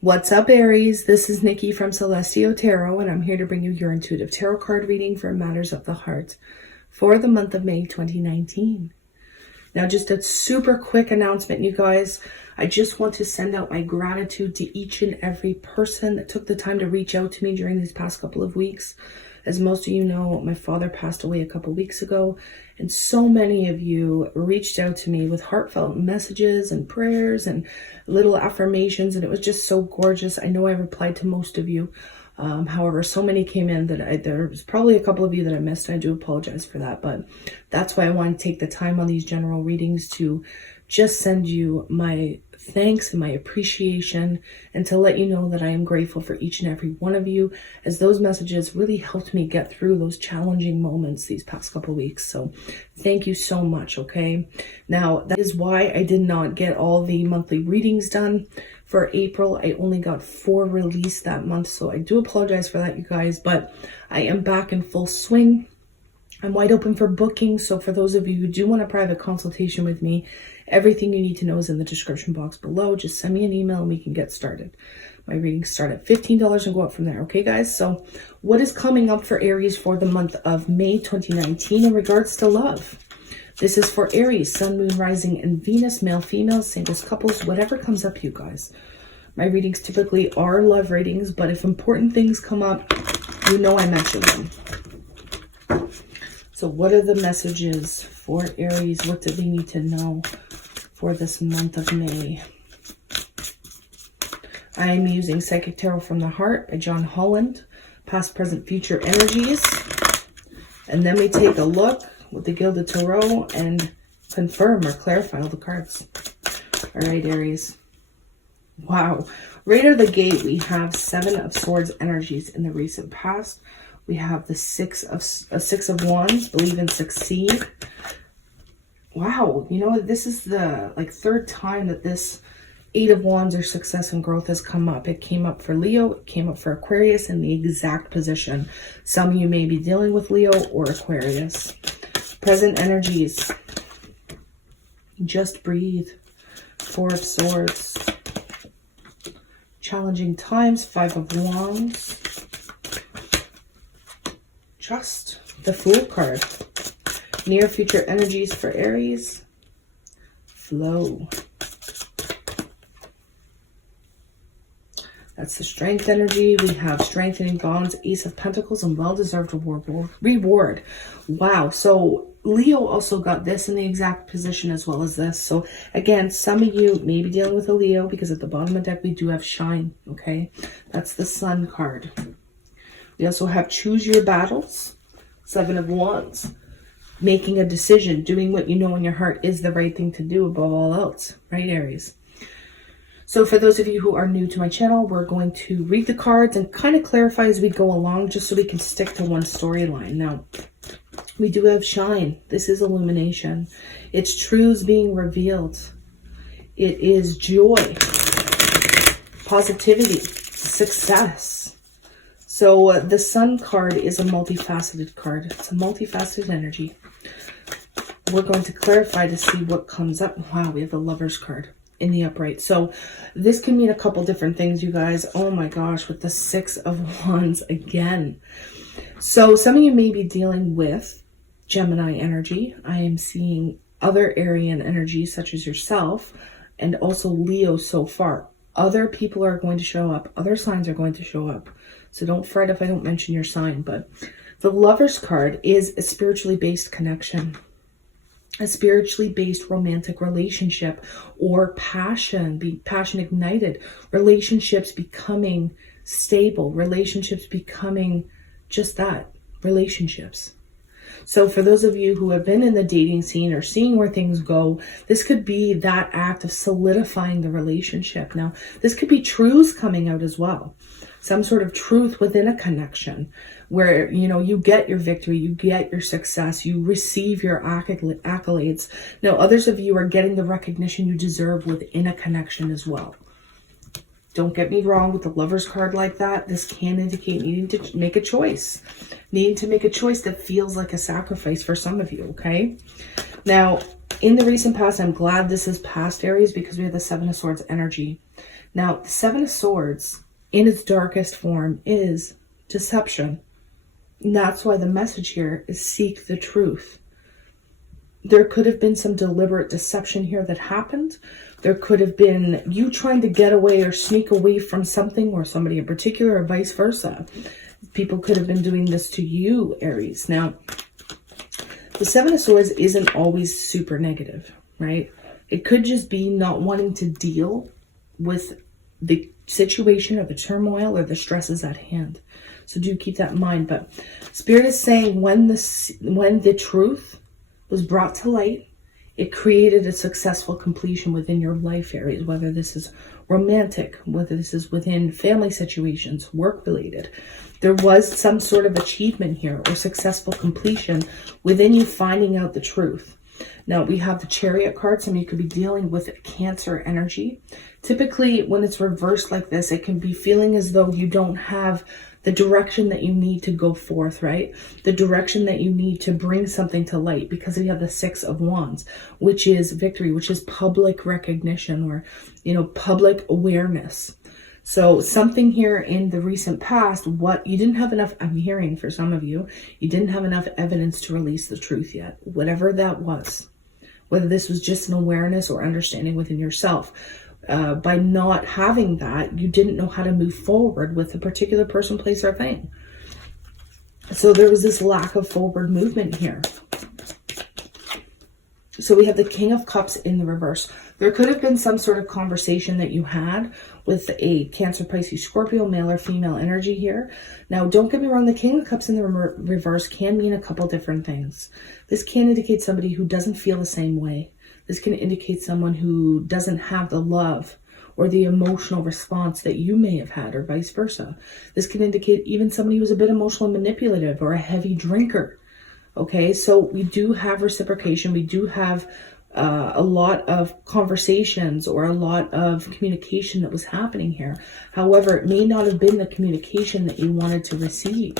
What's up, Aries? This is Nikki from Celestial Tarot, and I'm here to bring you your intuitive tarot card reading for matters of the heart for the month of May 2019. Now, just a super quick announcement, you guys. I just want to send out my gratitude to each and every person that took the time to reach out to me during these past couple of weeks. As most of you know, my father passed away a couple weeks ago, and so many of you reached out to me with heartfelt messages and prayers and little affirmations, and it was just so gorgeous. I know I replied to most of you. However, so many came in that there was probably a couple of you that I missed, and I do apologize for that, but that's why I want to take the time on these general readings to just send you my thanks and my appreciation, and to let you know that I am grateful for each and every one of you, as those messages really helped me get through those challenging moments these past couple of weeks. So thank you so much. Okay, now that is why I did not get all the monthly readings done for April. I only got 4 released that month, so I do apologize for that, you guys, but I am back in full swing. I'm wide open for booking, so for those of you who do want a private consultation with me, everything you need to know is in the description box below. Just send me an email and we can get started. My readings start at $15 and go up from there. Okay, guys? So what is coming up for Aries for the month of May 2019 in regards to love? This is for Aries, Sun, Moon, Rising, and Venus, male, female, singles, couples, whatever comes up, you guys. My readings typically are love readings, but if important things come up, you know I mention them. So what are the messages for Aries? What do they need to know for this month of May? I am using Psychic Tarot from the Heart by John Holland, past, present, future energies. And then we take a look with the Gilded Tarot and confirm or clarify all the cards. All right, Aries. Wow. Right out of the gate, we have 7 of Swords energies in the recent past. We have the Six of Wands, believe and succeed. Wow, you know, this is the 3rd time that this 8 of Wands or success and growth has come up. It came up for Leo, it came up for Aquarius in the exact position. Some of you may be dealing with Leo or Aquarius. Present energies. Just breathe. 4 of Swords. Challenging times, 5 of Wands. Trust, the Fool card. Near future energies for Aries. Flow. That's the Strength energy. We have strengthening bonds, Ace of Pentacles, and well-deserved reward. Wow. So Leo also got this in the exact position as well as this. So again, some of you may be dealing with a Leo, because at the bottom of the deck we do have Shine. Okay. That's the Sun card. We also have Choose Your Battles, 7 of Wands. Making a decision, doing what you know in your heart is the right thing to do above all else. Right, Aries? So for those of you who are new to my channel, we're going to read the cards and kind of clarify as we go along, just so we can stick to one storyline. Now, we do have Shine. This is illumination. It's truths being revealed. It is joy, positivity, success. So the Sun card is a multifaceted card. It's a multifaceted energy. We're going to clarify to see what comes up. Wow, we have the Lover's card in the upright. So this can mean a couple different things, you guys. Oh my gosh, with the 6 of Wands again. So some of you may be dealing with Gemini energy. I am seeing other Arian energy, such as yourself, and also Leo so far. Other people are going to show up. Other signs are going to show up. So don't fret if I don't mention your sign. But the Lover's card is a spiritually based connection, a spiritually based romantic relationship, or passion, passion ignited, relationships becoming stable, relationships becoming just that, relationships. So for those of you who have been in the dating scene or seeing where things go, this could be that act of solidifying the relationship. Now, this could be truths coming out as well. Some sort of truth within a connection where, you know, you get your victory, you get your success, you receive your accolades. Now, others of you are getting the recognition you deserve within a connection as well. Don't get me wrong, with the Lover's card like that, this can indicate needing to make a choice. Needing to make a choice that feels like a sacrifice for some of you, okay? Now, in the recent past, I'm glad this is past, Aries, because we have the 7 of Swords energy. Now, the Seven of Swords in its darkest form is deception. And that's why the message here is seek the truth. There could have been some deliberate deception here that happened. There could have been you trying to get away or sneak away from something or somebody in particular, or vice versa. People could have been doing this to you, Aries. Now, the Seven of Swords isn't always super negative, right? It could just be not wanting to deal with the situation or the turmoil or the stresses at hand. So do keep that in mind. But Spirit is saying when the truth was brought to light, it created a successful completion within your life, Aries, whether this is romantic, whether this is within family situations, work-related. There was some sort of achievement here or successful completion within you finding out the truth. Now, we have the Chariot card. Some of you could be dealing with Cancer energy. Typically, when it's reversed like this, it can be feeling as though you don't have the direction that you need to go forth, right? The direction that you need to bring something to light, because you have the Six of Wands, which is victory, which is public recognition or, public awareness. So something here in the recent past, what you didn't have enough, I'm hearing for some of you, you didn't have enough evidence to release the truth yet, whatever that was, whether this was just an awareness or understanding within yourself. By not having that, you didn't know how to move forward with a particular person, place, or thing. So there was this lack of forward movement here. So we have the King of Cups in the reverse. There could have been some sort of conversation that you had with a Cancer, Pisces, Scorpio, male or female energy here. Now, don't get me wrong, the King of Cups in the reverse can mean a couple different things. This can indicate somebody who doesn't feel the same way. This can indicate someone who doesn't have the love or the emotional response that you may have had, or vice versa. This can indicate even somebody who's a bit emotional and manipulative or a heavy drinker. Okay, so we do have reciprocation. We do have a lot of conversations or a lot of communication that was happening here. However, it may not have been the communication that you wanted to receive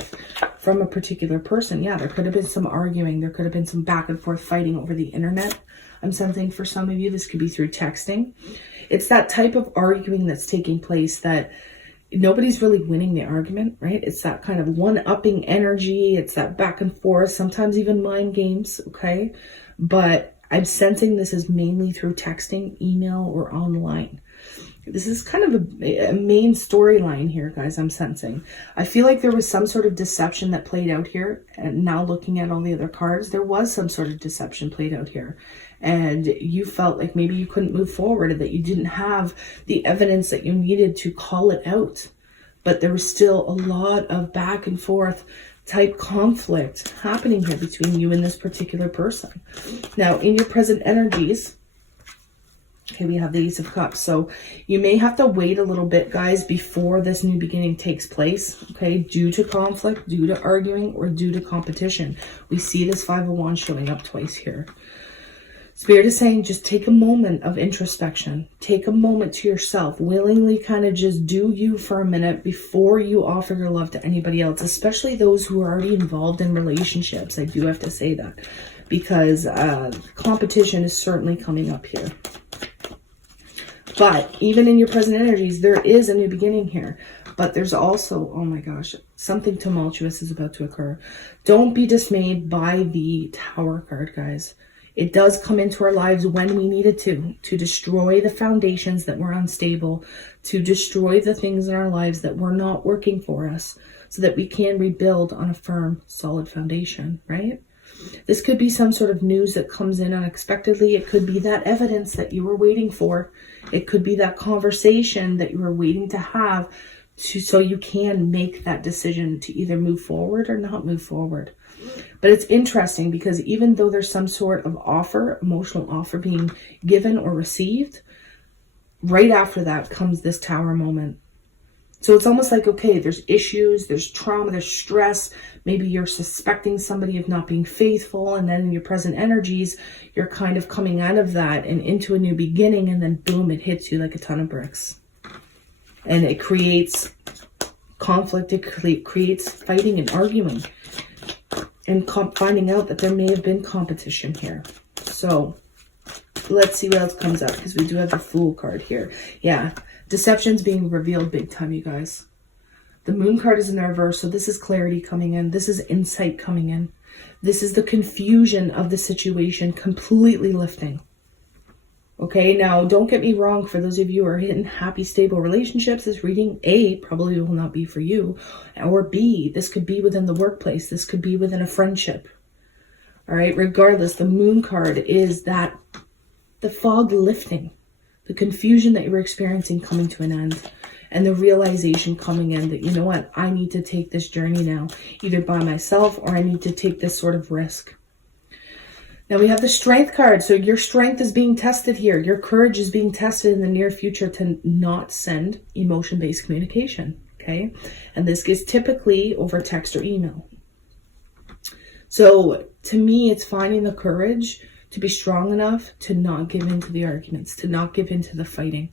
from a particular person. Yeah, there could have been some arguing. There could have been some back and forth fighting over the internet. I'm sensing for some of you, this could be through texting. It's that type of arguing that's taking place that nobody's really winning the argument, right? It's that kind of one-upping energy. It's that back and forth, sometimes even mind games, okay? But I'm sensing this is mainly through texting, email, or online. This is kind of a main storyline here, guys, I'm sensing. I feel like there was some sort of deception that played out here. And now looking at all the other cards, there was some sort of deception played out here. And you felt like maybe you couldn't move forward, or that you didn't have the evidence that you needed to call it out. But there was still a lot of back and forth type conflict happening here between you and this particular person. Now, in your present energies, okay, we have the Ace of Cups. So you may have to wait a little bit, guys, before this new beginning takes place, okay, due to conflict, due to arguing, or due to competition. We see this Five of Wands showing up twice here. Spirit is saying just take a moment of introspection. Take a moment to yourself. Willingly kind of just do you for a minute before you offer your love to anybody else, especially those who are already involved in relationships. I do have to say that because competition is certainly coming up here. But even in your present energies, there is a new beginning here. But there's also, oh my gosh, something tumultuous is about to occur. Don't be dismayed by the Tower card, guys. It does come into our lives when we need it to destroy the foundations that were unstable, to destroy the things in our lives that were not working for us, so that we can rebuild on a firm, solid foundation, right? This could be some sort of news that comes in unexpectedly. It could be that evidence that you were waiting for. It could be that conversation that you were waiting to have so you can make that decision to either move forward or not move forward. But it's interesting because even though there's some sort of offer, emotional offer being given or received, right after that comes this Tower moment. So it's almost like, okay, there's issues, there's trauma, there's stress. Maybe you're suspecting somebody of not being faithful. And then in your present energies, you're kind of coming out of that and into a new beginning. And then boom, it hits you like a ton of bricks. And it creates conflict. It creates fighting and arguing. And finding out that there may have been competition here. So let's see what else comes up, because we do have the Fool card here. Yeah, Deception's being revealed big time, you guys. The moon card is in the reverse, so this is clarity coming in. This is insight coming in. This is the confusion of the situation completely lifting. Okay, now don't get me wrong, for those of you who are in happy, stable relationships, this reading, A, probably will not be for you, or B, this could be within the workplace, this could be within a friendship. All right, regardless, the moon card is that the fog lifting, the confusion that you were experiencing coming to an end, and the realization coming in that, you know what, I need to take this journey now, either by myself or I need to take this sort of risk. Now we have the strength card. So your strength is being tested here. Your courage is being tested in the near future to not send emotion-based communication. Okay. And this gets typically over text or email. So to me, it's finding the courage to be strong enough to not give in to the arguments, to not give in to the fighting,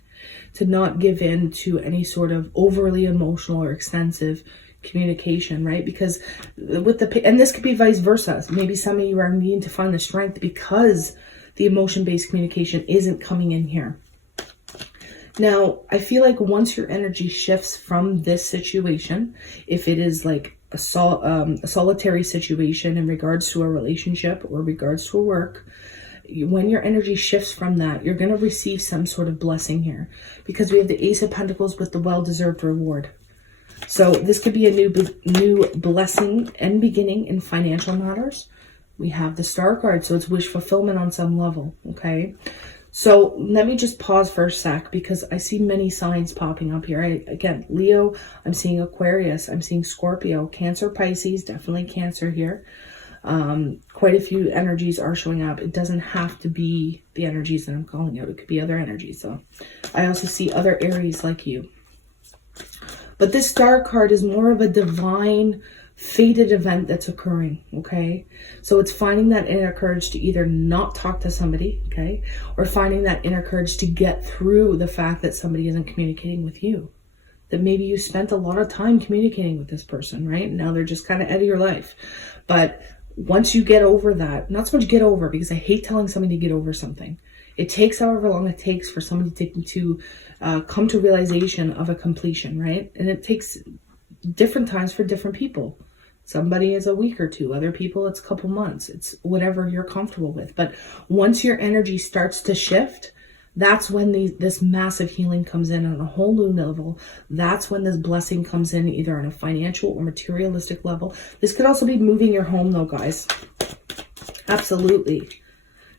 to not give in to any sort of overly emotional or extensive communication, right? Because with and this could be vice versa. Maybe some of you are needing to find the strength because the emotion-based communication isn't coming in here. Now, I feel like once your energy shifts from this situation, if it is like a solitary situation in regards to a relationship or regards to a work, when your energy shifts from that, you're going to receive some sort of blessing here, because we have the Ace of Pentacles with the well-deserved reward. So this could be a new blessing and beginning in financial matters. We have the Star card, so it's wish fulfillment on some level, okay? So let me just pause for a sec, because I see many signs popping up here. Again, Leo, I'm seeing Aquarius, I'm seeing Scorpio, Cancer, Pisces, definitely Cancer here. Quite a few energies are showing up. It doesn't have to be the energies that I'm calling out. It could be other energies. So I also see other Aries like you. But this Star card is more of a divine, fated event that's occurring, okay? So it's finding that inner courage to either not talk to somebody, okay? Or finding that inner courage to get through the fact that somebody isn't communicating with you. That maybe you spent a lot of time communicating with this person, right? Now they're just kind of out of your life. But once you get over that, not so much get over, because I hate telling somebody to get over something. It takes however long it takes for somebody to come to realization of a completion, right? And it takes different times for different people. Somebody is a week or two. Other people, it's a couple months. It's whatever you're comfortable with. But once your energy starts to shift, that's when this massive healing comes in on a whole new level. That's when this blessing comes in, either on a financial or materialistic level. This could also be moving your home, though, guys. Absolutely.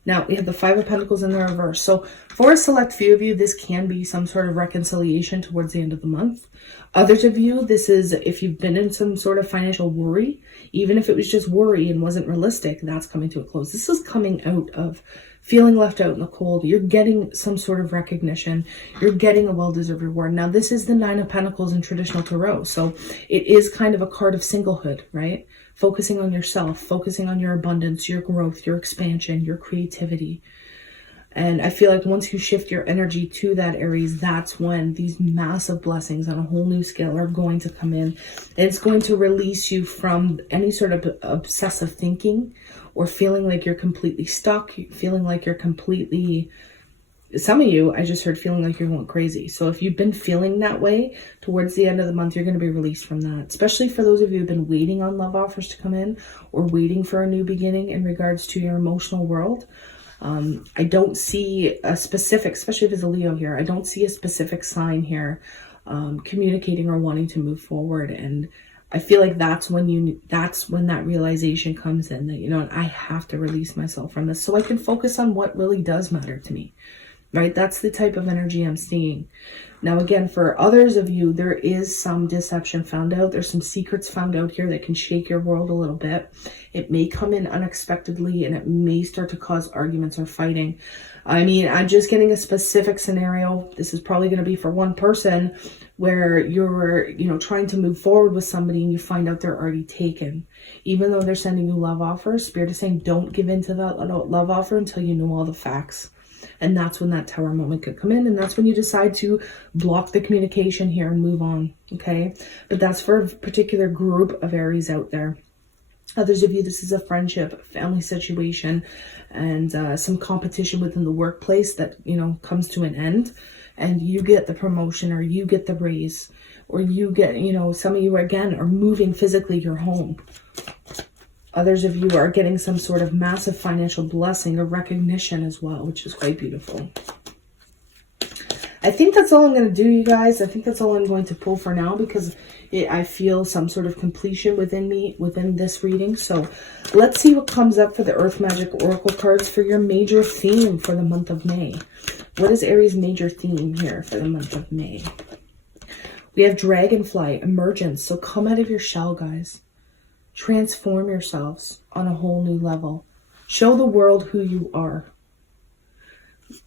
Now, we have the Five of Pentacles in the reverse. So for a select few of you, this can be some sort of reconciliation towards the end of the month. Others of you, this is if you've been in some sort of financial worry, even if it was just worry and wasn't realistic, that's coming to a close. This is coming out of feeling left out in the cold. You're getting some sort of recognition. You're getting a well-deserved reward. Now, this is the Nine of Pentacles in traditional tarot. So it is kind of a card of singlehood, right? Focusing on yourself, focusing on your abundance, your growth, your expansion, your creativity. And I feel like once you shift your energy to that, Aries, that's when these massive blessings on a whole new scale are going to come in. And it's going to release you from any sort of obsessive thinking or feeling like you're completely stuck, feeling like you're completely... Some of you, I just heard feeling like you're going crazy. So if you've been feeling that way towards the end of the month, you're going to be released from that. Especially for those of you who've been waiting on love offers to come in or waiting for a new beginning in regards to your emotional world. I don't see a specific, especially if it's a Leo here, I don't see a specific sign here communicating or wanting to move forward. And I feel like that's when that realization comes in that, you know, I have to release myself from this so I can focus on what really does matter to me. Right? That's the type of energy I'm seeing. Now, again, for others of you, there is some deception found out. There's some secrets found out here that can shake your world a little bit. It may come in unexpectedly and it may start to cause arguments or fighting. I mean, I'm just getting a specific scenario. This is probably going to be for one person where you're, you know, trying to move forward with somebody and you find out they're already taken. Even though they're sending you love offers, Spirit is saying don't give in to that love offer until you know all the facts. And that's when that Tower moment could come in. And that's when you decide to block the communication here and move on. Okay. But that's for a particular group of Aries out there. Others of you, this is a friendship, family situation, and some competition within the workplace that, you know, comes to an end. and you get the promotion, or you get the raise, or you get, you know, some of you again are moving physically your home. Others of you are getting some sort of massive financial blessing or recognition as well, which is quite beautiful. I think that's all I'm going to do, you guys. I think that's all I'm going to pull for now, because I feel some sort of completion within me, within this reading. So let's see what comes up for the Earth Magic Oracle cards for your major theme for the month of May. What is Aries' major theme here for the month of May? We have Dragonfly, Emergence. So come out of your shell, guys. Transform yourselves on a whole new level. Show the world who you are.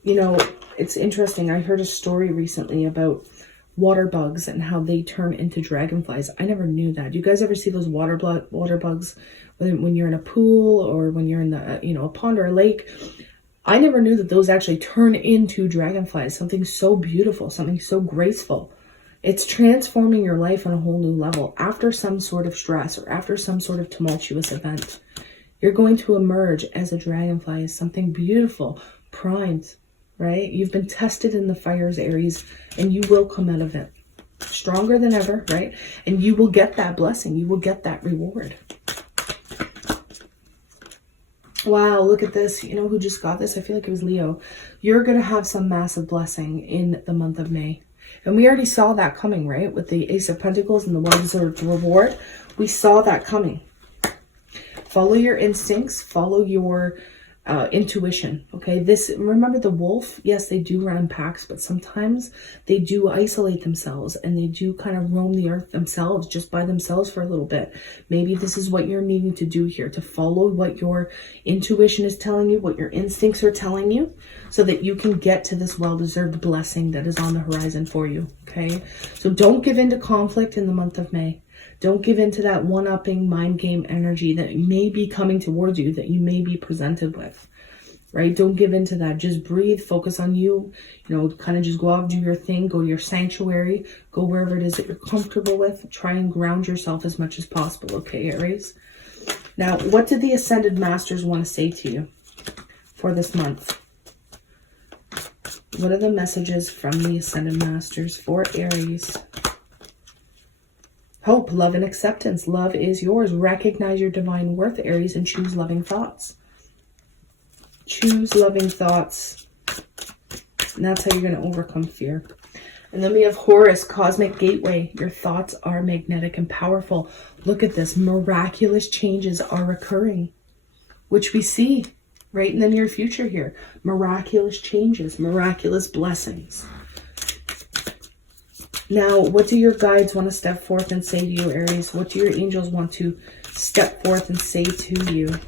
You know, it's interesting. I heard a story recently about water bugs and how they turn into dragonflies. I never knew that. You guys ever see those water bugs when you're in a pool, or when you're in the, you know, a pond or a lake? I never knew that those actually turn into dragonflies. Something so beautiful, something so graceful. It's transforming your life on a whole new level after some sort of stress or after some sort of tumultuous event. You're going to emerge as a dragonfly, as something beautiful, primed, right? You've been tested in the fires, Aries, and you will come out of it stronger than ever, right? And you will get that blessing. You will get that reward. Wow, look at this. You know who just got this? I feel like it was Leo. You're going to have some massive blessing in the month of May. And we already saw that coming, right? With the Ace of Pentacles and the well-deserved reward. We saw that coming. Follow your instincts. Follow your intuition. Okay, remember the wolf? Yes, they do run in packs, but sometimes they do isolate themselves, and they do kind of roam the earth themselves, just by themselves for a little bit. Maybe this is what you're needing to do here, to follow what your intuition is telling you, what your instincts are telling you, so that you can get to this well-deserved blessing that is on the horizon for you. Okay, so don't give in to conflict in the month of May. Don't give in to that one-upping mind game energy that may be coming towards you, that you may be presented with, right? Don't give in to that. Just breathe, focus on you, you know, kind of just go out, do your thing, go to your sanctuary, go wherever it is that you're comfortable with. Try and ground yourself as much as possible, okay, Aries? Now, what did the Ascended Masters want to say to you for this month? What are the messages from the Ascended Masters for Aries? Hope, love, and acceptance. Love is yours. Recognize your divine worth, Aries, and choose loving thoughts. Choose loving thoughts. And that's how you're going to overcome fear. And then we have Horus, Cosmic Gateway. Your thoughts are magnetic and powerful. Look at this. Miraculous changes are occurring, which we see right in the near future here. Miraculous changes, miraculous blessings. Now, what do your guides want to step forth and say to you, Aries? What do your angels want to step forth and say to you?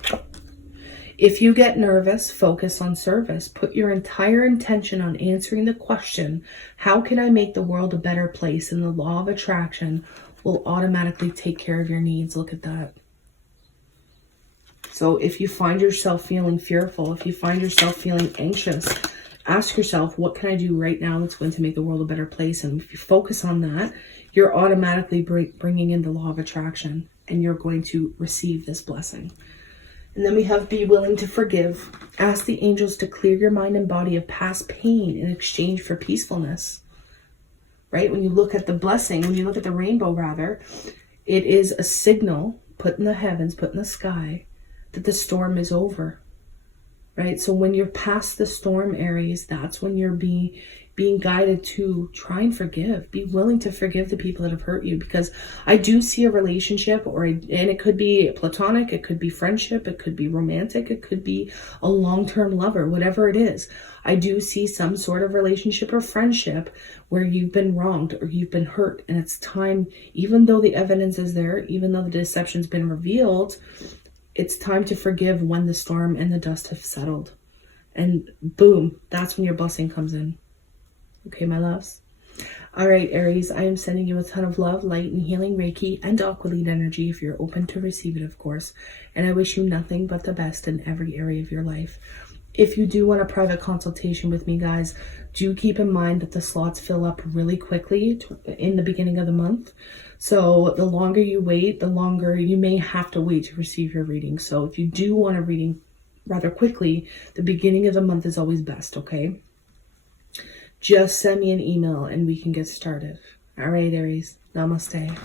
If you get nervous, focus on service. Put your entire intention on answering the question, how can I make the world a better place? And the law of attraction will automatically take care of your needs. Look at that. So if you find yourself feeling fearful, if you find yourself feeling anxious, ask yourself, what can I do right now that's going to make the world a better place? And if you focus on that, you're automatically bringing in the law of attraction, and you're going to receive this blessing. And then we have be willing to forgive. Ask the angels to clear your mind and body of past pain in exchange for peacefulness. Right? When you look at the blessing, when you look at the rainbow rather, it is a signal put in the heavens, put in the sky, that the storm is over. Right? So when you're past the storm, Aries, that's when you're being guided to try and forgive. Be willing to forgive the people that have hurt you, because I do see a relationship, and it could be platonic, it could be friendship, it could be romantic, it could be a long-term lover, whatever it is. I do see some sort of relationship or friendship where you've been wronged or you've been hurt, and it's time, even though the evidence is there, even though the deception's been revealed, it's time to forgive when the storm and the dust have settled. And boom, that's when your blessing comes in. Okay, my loves? All right, Aries, I am sending you a ton of love, light, and healing Reiki and Aqualite energy if you're open to receive it, of course. And I wish you nothing but the best in every area of your life. If you do want a private consultation with me, guys, do keep in mind that the slots fill up really quickly in the beginning of the month. So the longer you wait, the longer you may have to wait to receive your reading. So if you do want a reading rather quickly, the beginning of the month is always best, okay? just send me an email and we can get started. All right, Aries. Namaste.